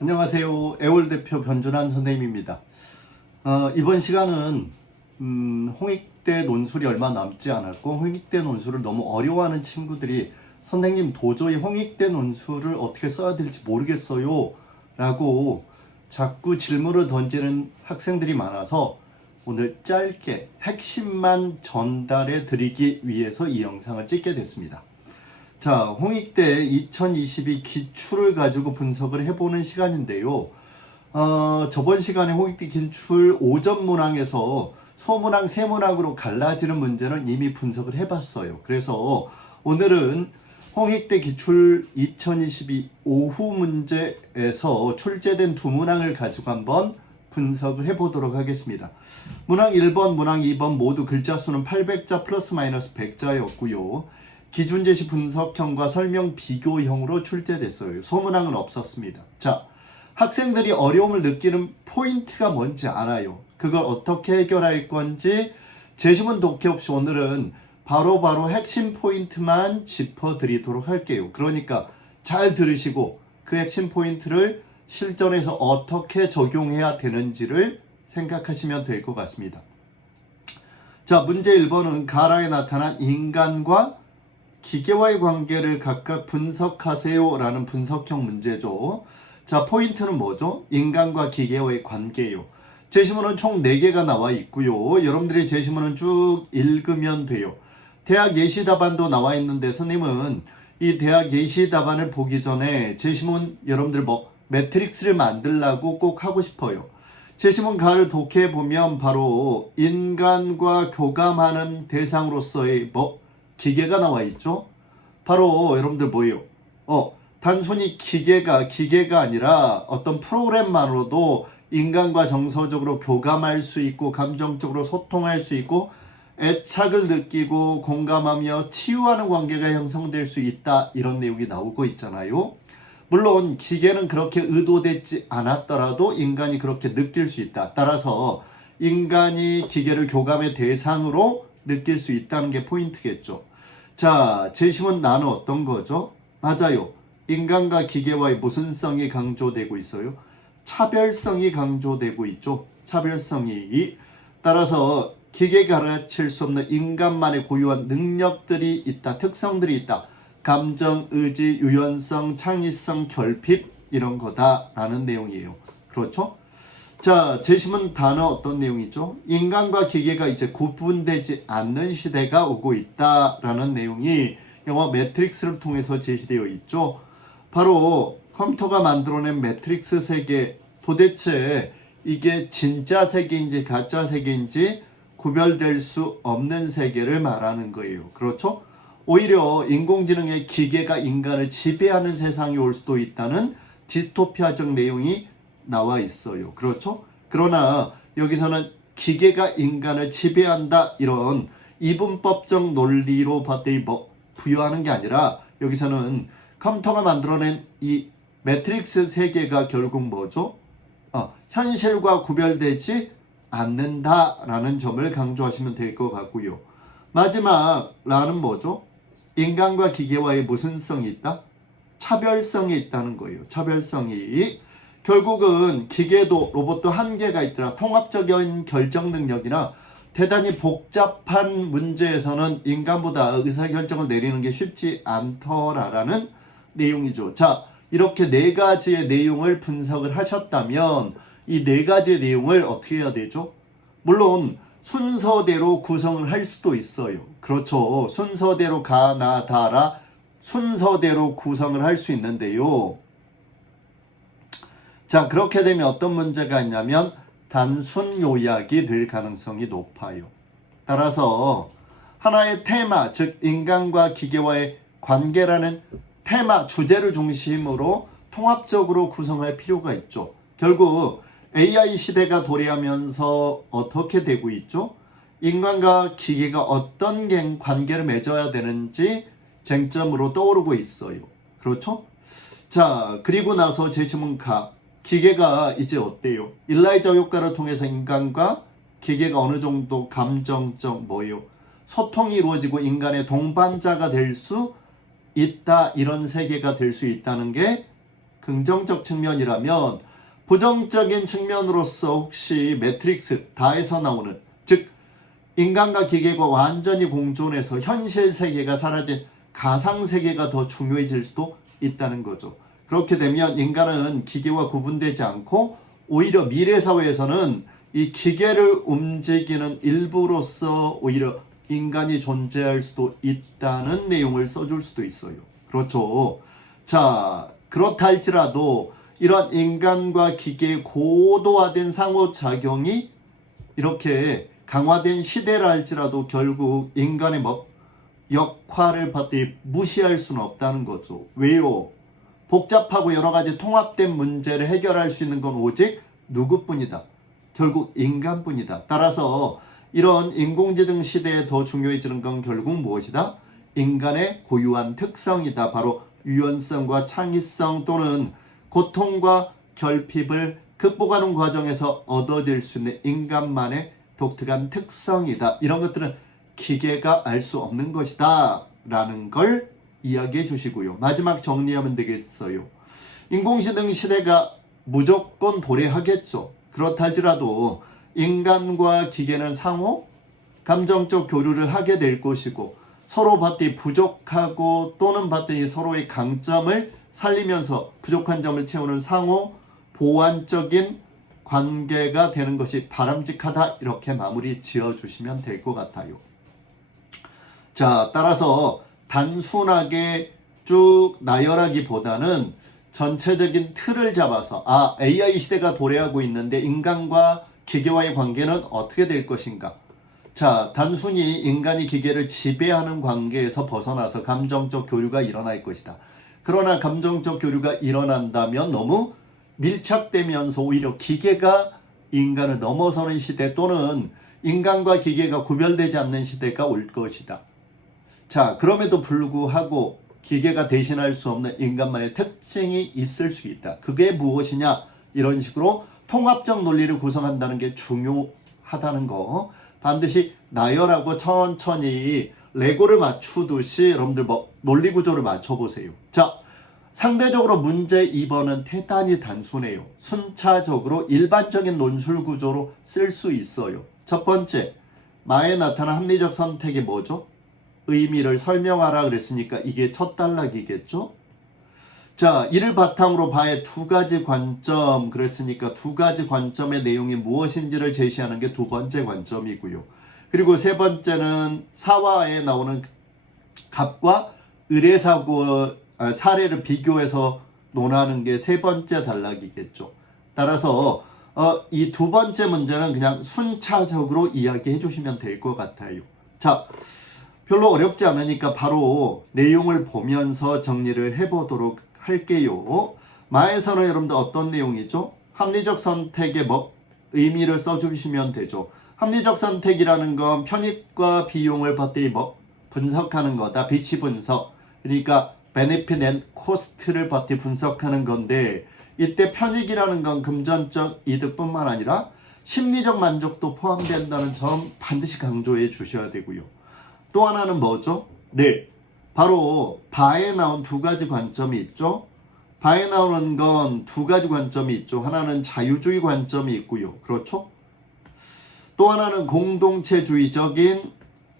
안녕하세요. 애월 대표 변준환 선생님입니다. 이번 시간은 홍익대 논술이 얼마 남지 않았고 홍익대 논술을 너무 어려워하는 친구들이 선생님 도저히 홍익대 논술을 어떻게 써야 될지 모르겠어요 라고 자꾸 질문을 던지는 학생들이 많아서 오늘 짧게 핵심만 전달해 드리기 위해서 이 영상을 찍게 됐습니다. 자, 홍익대 2022 기출을 가지고 분석을 해보는 시간인데요. 저번 시간에 홍익대 기출 5점 문항에서 소문항, 세문항으로 갈라지는 문제는 이미 분석을 해봤어요. 그래서 오늘은 홍익대 기출 2022 오후 문제에서 출제된 두 문항을 가지고 한번 분석을 해보도록 하겠습니다. 문항 1번, 문항 2번 모두 글자 수는 800자 플러스 마이너스 100자였고요. 기준 제시 분석형과 설명 비교형으로 출제됐어요. 소문항은 없었습니다. 자, 학생들이 어려움을 느끼는 포인트가 뭔지 알아요. 그걸 어떻게 해결할 건지 제시문 독해 없이 오늘은 바로바로 핵심 포인트만 짚어드리도록 할게요. 그러니까 잘 들으시고 그 핵심 포인트를 실전에서 어떻게 적용해야 되는지를 생각하시면 될 것 같습니다. 자, 문제 1번은 가라에 나타난 인간과 기계와의 관계를 각각 분석하세요 라는 분석형 문제죠. 자, 포인트는 뭐죠? 인간과 기계와의 관계예요. 제시문은 총 4개가 나와 있고요. 여러분들이 제시문은 쭉 읽으면 돼요. 대학 예시 답안도 나와 있는데 선생님은 이 대학 예시 답안을 보기 전에 제시문 여러분들 매트릭스를 만들라고 꼭 하고 싶어요. 제시문 가를 독해해 보면 바로 인간과 교감하는 대상으로서의 기계가 나와 있죠. 바로 여러분들 뭐예요? 단순히 기계가 아니라 어떤 프로그램만으로도 인간과 정서적으로 교감할 수 있고 감정적으로 소통할 수 있고 애착을 느끼고 공감하며 치유하는 관계가 형성될 수 있다. 이런 내용이 나오고 있잖아요. 물론 기계는 그렇게 의도되지 않았더라도 인간이 그렇게 느낄 수 있다. 따라서 인간이 기계를 교감의 대상으로 느낄 수 있다는 게 포인트겠죠. 자, 제시문 나는 어떤 거죠? 맞아요. 인간과 기계와의 무슨 성이 강조되고 있어요? 차별성이 강조되고 있죠. 차별성이. 따라서 기계가 가르칠 수 없는 인간만의 고유한 능력들이 있다. 특성들이 있다. 감정, 의지, 유연성, 창의성, 결핍 이런 거다라는 내용이에요. 그렇죠? 자, 제시문 단어 어떤 내용이죠? 인간과 기계가 이제 구분되지 않는 시대가 오고 있다라는 내용이 영어 매트릭스를 통해서 제시되어 있죠. 바로 컴퓨터가 만들어낸 매트릭스 세계, 도대체 이게 진짜 세계인지 가짜 세계인지 구별될 수 없는 세계를 말하는 거예요. 그렇죠? 오히려 인공지능의 기계가 인간을 지배하는 세상이 올 수도 있다는 디스토피아적 내용이 나와 있어요. 그렇죠? 그러나 여기서는 기계가 인간을 지배한다 이런 이분법적 논리로 부여하는 게 아니라 여기서는 컴퓨터가 만들어낸 이 매트릭스 세계가 결국 뭐죠? 현실과 구별되지 않는다라는 점을 강조하시면 될 것 같고요. 마지막 라는 뭐죠? 인간과 기계와의 무슨 성이 있다? 차별성이 있다는 거예요. 차별성이. 결국은 기계도 로봇도 한계가 있더라. 통합적인 결정 능력이나 대단히 복잡한 문제에서는 인간보다 의사결정을 내리는 게 쉽지 않더라라는 내용이죠. 자, 이렇게 4가지의 내용을 분석을 하셨다면 이 4가지의 내용을 어떻게 해야 되죠? 물론 순서대로 구성을 할 수도 있어요. 그렇죠. 순서대로 가나다라 순서대로 구성을 할 수 있는데요. 자, 그렇게 되면 어떤 문제가 있냐면 단순 요약이 될 가능성이 높아요. 따라서 하나의 테마, 즉 인간과 기계와의 관계라는 테마, 주제를 중심으로 통합적으로 구성할 필요가 있죠. 결국 AI 시대가 도래하면서 어떻게 되고 있죠? 인간과 기계가 어떤 관계를 맺어야 되는지 쟁점으로 떠오르고 있어요. 그렇죠? 자, 그리고 나서 제시문 기계가 이제 어때요? 일라이저 효과를 통해서 인간과 기계가 어느 정도 감정적 소통이 이루어지고 인간의 동반자가 될 수 있다. 이런 세계가 될 수 있다는 게 긍정적 측면이라면, 부정적인 측면으로서 혹시 매트릭스 다에서 나오는, 즉 인간과 기계가 완전히 공존해서 현실 세계가 사라진 가상 세계가 더 중요해질 수도 있다는 거죠. 그렇게 되면 인간은 기계와 구분되지 않고 오히려 미래 사회에서는 이 기계를 움직이는 일부로서 오히려 인간이 존재할 수도 있다는 내용을 써줄 수도 있어요. 그렇죠. 자, 그렇다 할지라도 이런 인간과 기계의 고도화된 상호작용이 이렇게 강화된 시대라 할지라도 결국 인간의 역할을 받되 무시할 수는 없다는 거죠. 왜요? 복잡하고 여러 가지 통합된 문제를 해결할 수 있는 건 오직 누구뿐이다. 결국 인간뿐이다. 따라서 이런 인공지능 시대에 더 중요해지는 건 결국 무엇이다? 인간의 고유한 특성이다. 바로 유연성과 창의성 또는 고통과 결핍을 극복하는 과정에서 얻어질 수 있는 인간만의 독특한 특성이다. 이런 것들은 기계가 알 수 없는 것이다 라는 걸 이야기해 주시고요. 마지막 정리하면 되겠어요. 인공지능 시대가 무조건 도래하겠죠. 그렇다 할지라도 인간과 기계는 상호 감정적 교류를 하게 될 것이고, 서로 봤더니 부족하고 또는 봤더니 서로의 강점을 살리면서 부족한 점을 채우는 상호 보완적인 관계가 되는 것이 바람직하다. 이렇게 마무리 지어주시면 될 것 같아요. 자, 따라서 단순하게 쭉 나열하기보다는 전체적인 틀을 잡아서 AI 시대가 도래하고 있는데 인간과 기계와의 관계는 어떻게 될 것인가. 자, 단순히 인간이 기계를 지배하는 관계에서 벗어나서 감정적 교류가 일어날 것이다. 그러나 감정적 교류가 일어난다면 너무 밀착되면서 오히려 기계가 인간을 넘어서는 시대 또는 인간과 기계가 구별되지 않는 시대가 올 것이다. 자, 그럼에도 불구하고 기계가 대신할 수 없는 인간만의 특징이 있을 수 있다. 그게 무엇이냐? 이런 식으로 통합적 논리를 구성한다는 게 중요하다는 거 반드시 나열하고 천천히 레고를 맞추듯이 여러분들 논리 구조를 맞춰보세요. 자, 상대적으로 문제 2번은 대단히 단순해요. 순차적으로 일반적인 논술 구조로 쓸 수 있어요. 첫 번째, 마에 나타난 합리적 선택이 뭐죠? 의미를 설명하라 그랬으니까 이게 첫 단락이겠죠? 자, 이를 바탕으로 바의 두 가지 관점 그랬으니까 두 가지 관점의 내용이 무엇인지를 제시하는 게 두 번째 관점이고요. 그리고 세 번째는 사화에 나오는 갑과 의례사고 사례를 비교해서 논하는 게 세 번째 단락이겠죠. 따라서 이 두 번째 문제는 그냥 순차적으로 이야기해 주시면 될 것 같아요. 자, 별로 어렵지 않으니까 바로 내용을 보면서 정리를 해보도록 할게요. 마에서는 여러분들 어떤 내용이죠? 합리적 선택의 의미를 써주시면 되죠. 합리적 선택이라는 건 편익과 비용을 받되 분석하는 거다. 비치 분석. 그러니까 benefit and cost를 받되 분석하는 건데, 이때 편익이라는 건 금전적 이득뿐만 아니라 심리적 만족도 포함된다는 점 반드시 강조해 주셔야 되고요. 또 하나는 뭐죠? 네, 바로 바에 나온 두 가지 관점이 있죠. 바에 나오는 건 두 가지 관점이 있죠. 하나는 자유주의 관점이 있고요. 그렇죠? 또 하나는 공동체주의적인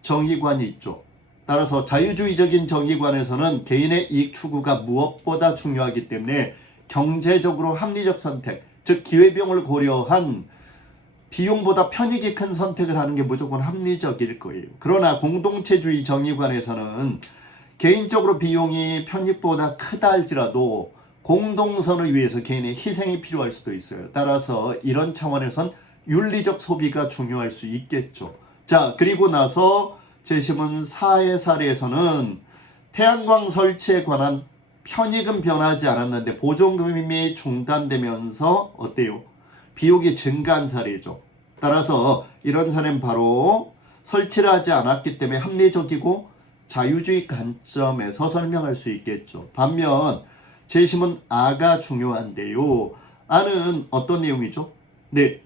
정의관이 있죠. 따라서 자유주의적인 정의관에서는 개인의 이익 추구가 무엇보다 중요하기 때문에 경제적으로 합리적 선택, 즉 기회비용을 고려한 비용보다 편익이 큰 선택을 하는 게 무조건 합리적일 거예요. 그러나 공동체주의 정의관에서는 개인적으로 비용이 편익보다 크다 할지라도 공동선을 위해서 개인의 희생이 필요할 수도 있어요. 따라서 이런 차원에선 윤리적 소비가 중요할 수 있겠죠. 자, 그리고 나서 제시문 4의 사례에서는 태양광 설치에 관한 편익은 변하지 않았는데 보조금이 중단되면서 어때요? 비용이 증가한 사례죠. 따라서 이런 사례는 바로 설치를 하지 않았기 때문에 합리적이고 자유주의 관점에서 설명할 수 있겠죠. 반면 제시문 아가 중요한데요. 아는 어떤 내용이죠? 네,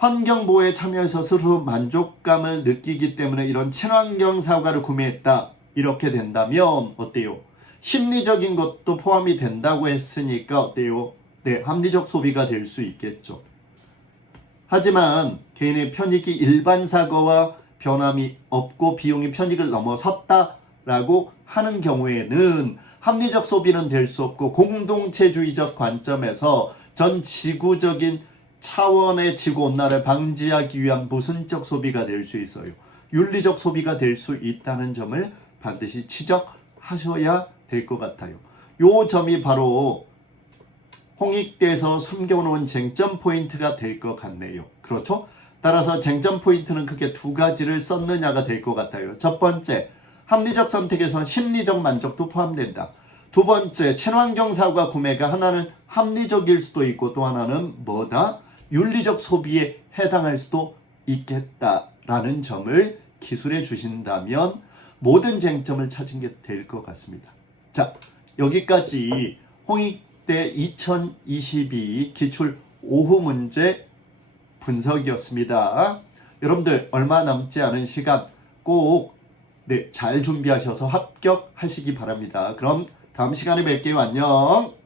환경보호에 참여해서 스스로 만족감을 느끼기 때문에 이런 친환경 사과를 구매했다. 이렇게 된다면 어때요? 심리적인 것도 포함이 된다고 했으니까 어때요? 네, 합리적 소비가 될 수 있겠죠. 하지만 개인의 편익이 일반 사과와 변함이 없고 비용이 편익을 넘어섰다라고 하는 경우에는 합리적 소비는 될 수 없고 공동체주의적 관점에서 전 지구적인 차원의 지구온난화를 방지하기 위한 모순적 소비가 될 수 있어요. 윤리적 소비가 될 수 있다는 점을 반드시 지적하셔야 될 것 같아요. 요 점이 바로 홍익대에서 숨겨놓은 쟁점 포인트가 될 것 같네요. 그렇죠? 따라서 쟁점 포인트는 크게 두 가지를 썼느냐가 될 것 같아요. 첫 번째, 합리적 선택에선 심리적 만족도 포함된다. 두 번째, 친환경 사과 구매가 하나는 합리적일 수도 있고 또 하나는 뭐다? 윤리적 소비에 해당할 수도 있겠다라는 점을 기술해 주신다면 모든 쟁점을 찾은 게 될 것 같습니다. 자, 여기까지 홍익대 2022 기출 오후 문제 분석이었습니다. 여러분들 얼마 남지 않은 시간 꼭 잘 준비하셔서 합격하시기 바랍니다. 그럼 다음 시간에 뵐게요. 안녕.